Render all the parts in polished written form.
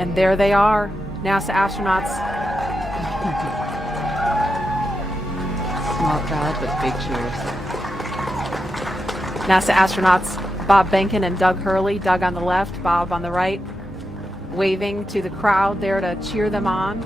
And there they are, NASA astronauts. Small crowd, but big cheers. NASA astronauts Bob Behnken and Doug Hurley, Doug on the left, Bob on the right, waving to the crowd there to cheer them on.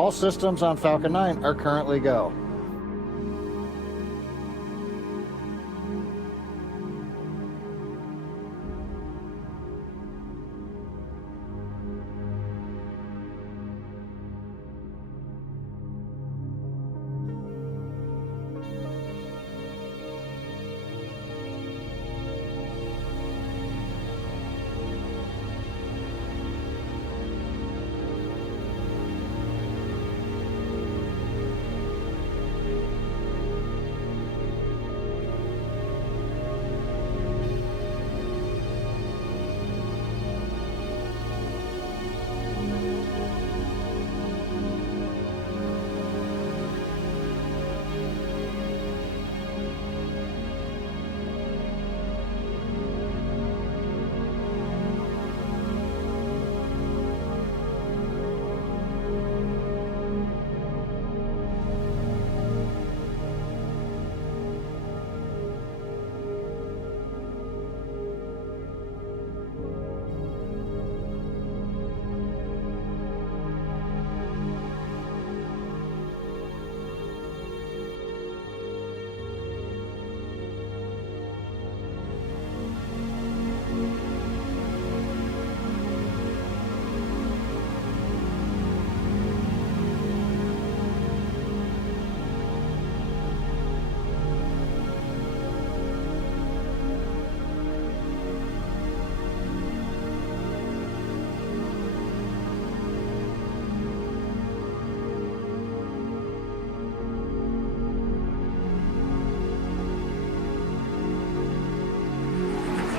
all systems on Falcon 9 are currently go.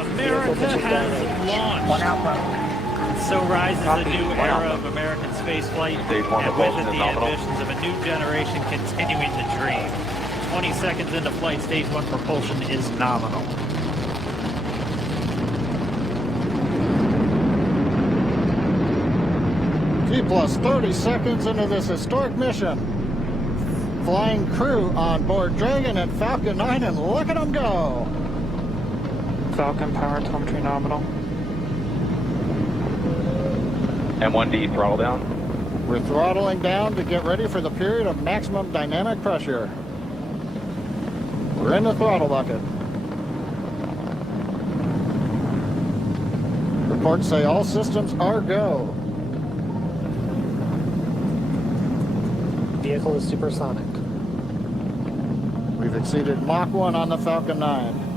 America has launched. And so rises a new era of American spaceflight, and with it the ambitions of a new generation continuing the dream. 20 seconds into flight, stage 1 propulsion is nominal. T plus 30 seconds into this historic mission. Flying crew on board Dragon and Falcon 9, and look at them go. Falcon power telemetry nominal. M1D throttle down. We're throttling down to get ready for the period of maximum dynamic pressure. We're in the throttle bucket. Reports say all systems are go. Vehicle is supersonic. We've exceeded Mach 1 on the Falcon 9.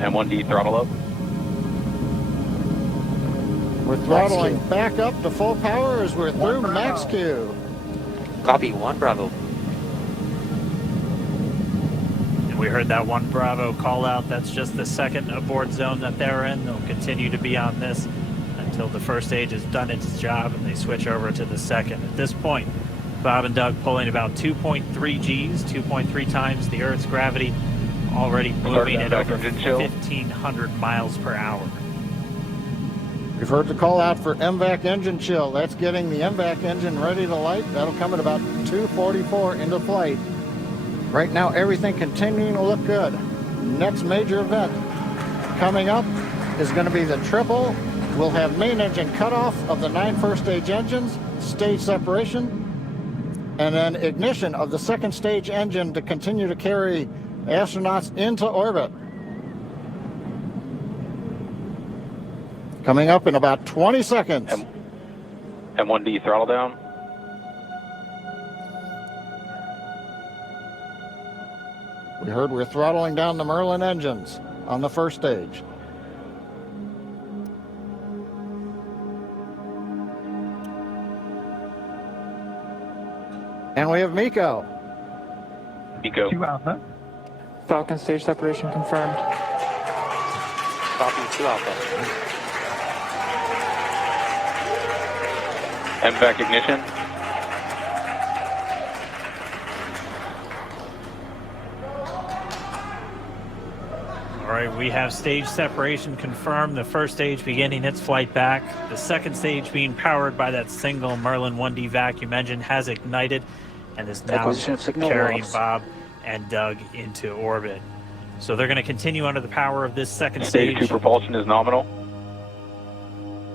M1D throttle up. We're throttling back up to full power as we're through max Q. Copy, 1 Bravo. And we heard that 1 Bravo call out. That's just the second abort zone that they're in. They'll continue to be on this until the first stage has done its job and they switch over to the second. At this point, Bob and Doug pulling about 2.3 Gs, 2.3 times the Earth's gravity, already moving at over 1,500 miles per hour. We've heard the call out for MVAC engine chill. That's getting the MVAC engine ready to light. That'll come at about 2:44 into flight. Right now, everything continuing to look good. Next major event coming up is going to be the triple. We'll have main engine cutoff of the 9 first stage engines, stage separation, and then ignition of the second stage engine to continue to carry astronauts into orbit. Coming up in about 20 seconds. M1D throttle down. We heard we're throttling down the Merlin engines on the first stage. And we have Miko. Miko. 2 Alpha. Falcon stage separation confirmed. Copy, 2 Alpha. MVAC ignition. All right, we have stage separation confirmed. The first stage beginning its flight back. The second stage being powered by that single Merlin 1D vacuum engine has ignited and is now carrying Bob and Doug into orbit. So they're going to continue under the power of this second stage. Stage 2 propulsion is nominal.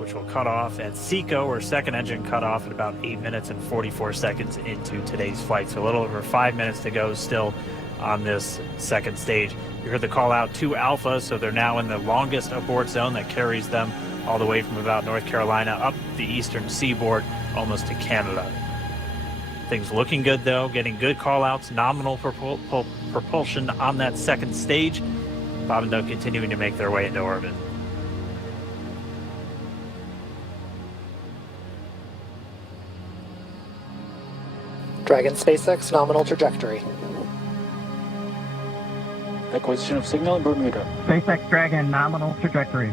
which will cut off at SECO, or second engine cut off, at about 8 minutes and 44 seconds into today's flight. So a little over 5 minutes to go still on this second stage. You heard the call out to Alpha, so they're now in the longest abort zone that carries them all the way from about North Carolina up the eastern seaboard, almost to Canada. Things looking good though, getting good call outs, nominal propulsion on that second stage. Bob and Doug continuing to make their way into orbit. Dragon Spacex, nominal trajectory. Acquisition of signal in Bermuda. SpaceX Dragon, nominal trajectory.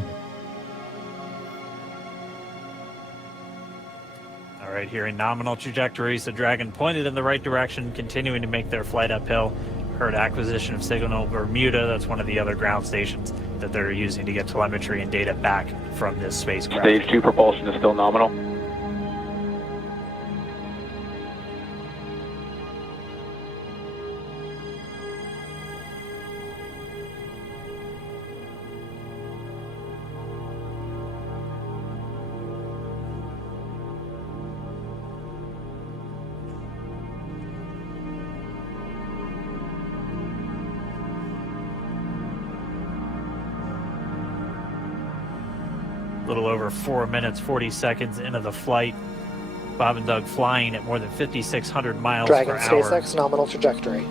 All right, here in nominal trajectories, the Dragon pointed in the right direction, continuing to make their flight uphill. Heard acquisition of signal Bermuda. That's one of the other ground stations that they're using to get telemetry and data back from this spacecraft. Stage 2 propulsion is still nominal. A little over 4 minutes, 40 seconds into the flight. Bob and Doug flying at more than 5,600 miles Dragon per hour. SpaceX, nominal trajectory.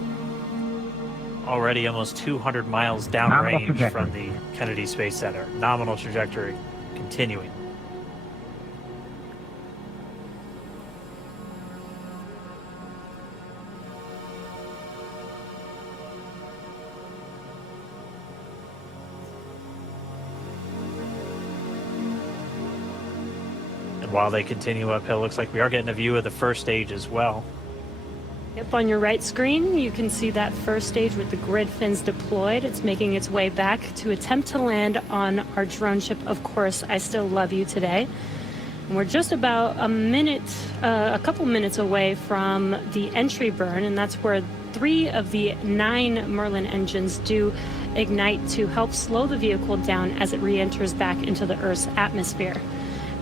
Already almost 200 miles downrange from the Kennedy Space Center. Nominal trajectory continuing. While they continue uphill, looks like we are getting a view of the first stage as well. Yep, on your right screen, you can see that first stage with the grid fins deployed. It's making its way back to attempt to land on our drone ship, Of Course, I Still Love You Today. And we're just about a couple minutes away from the entry burn, and that's where 3 of the 9 Merlin engines do ignite to help slow the vehicle down as it re-enters back into the Earth's atmosphere.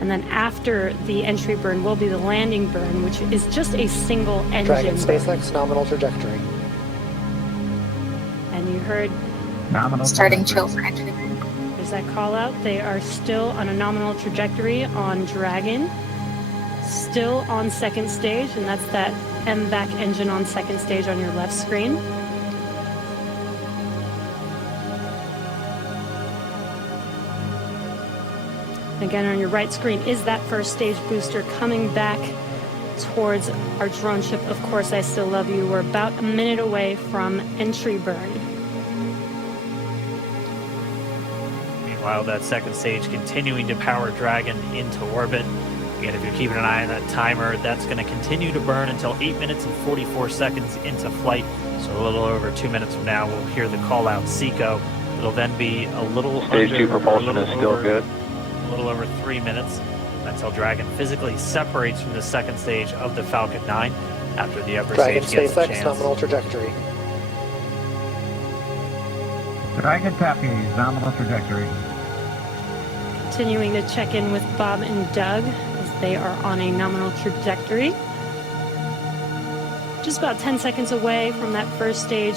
And then after the entry burn will be the landing burn, which is just a single engine. Dragon SpaceX, nominal trajectory. And you heard Nominal starting trajectory. chill for entry. there's that call out. They are still on a nominal trajectory on Dragon. Still on second stage, and that's that MVAC engine on second stage on your left screen. Again, on your right screen is that first stage booster coming back towards our drone ship, Of Course, I Still Love You. We're about a minute away from entry burn. Meanwhile, that second stage continuing to power Dragon into orbit. Again, if you're keeping an eye on that timer, that's going to continue to burn until 8 minutes and 44 seconds into flight. So a little over 2 minutes from now, we'll hear the call out SECO. It'll then be a little Stage 2 propulsion is still good. A little over 3 minutes until Dragon physically separates from the second stage of the Falcon 9 after the upper Dragon stage gets a SpaceX, chance. nominal trajectory. Dragon copy, nominal trajectory. Continuing to check in with Bob and Doug as they are on a nominal trajectory. Just about 10 seconds away from that first stage.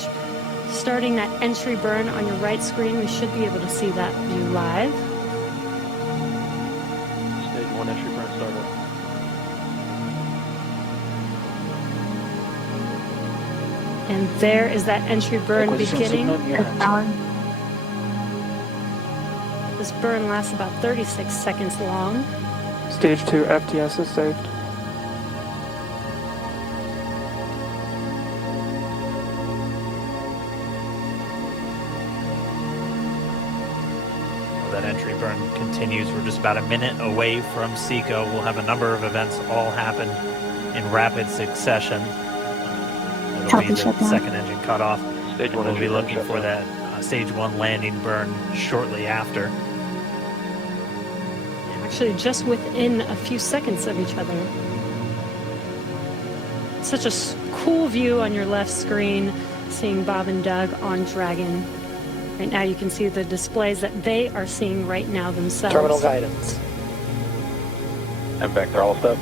Starting that entry burn on your right screen, we should be able to see that view live. Stage 1 entry burn started. And there is that entry burn Acquisition beginning. signal in units. This burn lasts about 36 seconds long. Stage 2 FTS is saved. That entry burn continues. We're just about a minute away from SECO. We'll have a number of events all happen in rapid succession. It'll be the second engine cutoff. Stage 1 We'll be entry burn looking shut for down. that stage 1 landing burn shortly after. Actually, just within a few seconds of each other. Such a cool view on your left screen, seeing Bob and Doug on Dragon. Right now you can see the displays that they are seeing right now themselves. Terminal guidance. MVAC throttle step.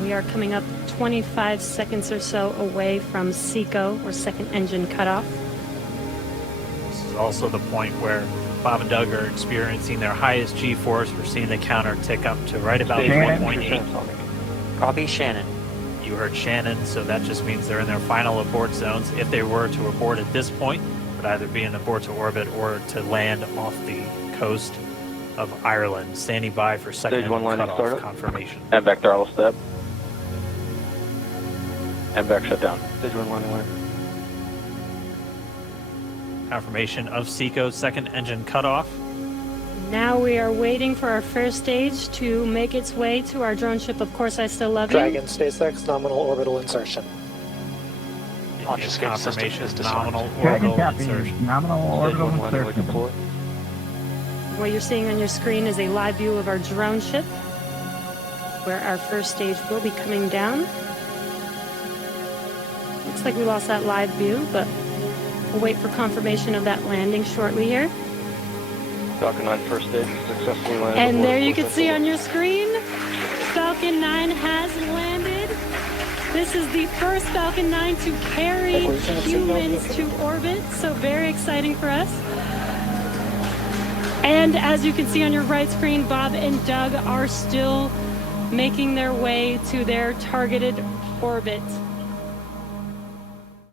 We are coming up 25 seconds or so away from SECO, or second engine cutoff. This is also the point where Bob and Doug are experiencing their highest G-force. We're seeing the counter tick up to right about 1.8. Copy, Shannon. You heard Shannon, so that just means they're in their final abort zones. If they were to abort at this point, it would either be an abort to orbit or to land off the coast of Ireland. Standing by for second Stage 1 landing cutoff startup. confirmation. MVAC throttle step. MVAC shut down. Stage 1 landing line. Confirmation of SECO's second engine cutoff. Now we are waiting for our first stage to make its way to our drone ship. Of course, I still love you. Dragon Spacex nominal orbital insertion. Launch escape system Confirmation is of disarmed. nominal Dragon orbital copy. insertion. Nominal Stage orbital 1 landing leg insertion. deployed. What you're seeing on your screen is a live view of our drone ship, where our first stage will be coming down. Looks like we lost that live view, but we'll wait for confirmation of that landing shortly here. Falcon 9 first stage successfully landed. And aboard there you full can see vessel. on your screen, Falcon 9 has landed. This is the first Falcon 9 to carry Acquisition of humans signal. to orbit, so very exciting for us. And as you can see on your right screen, Bob and Doug are still making their way to their targeted orbit.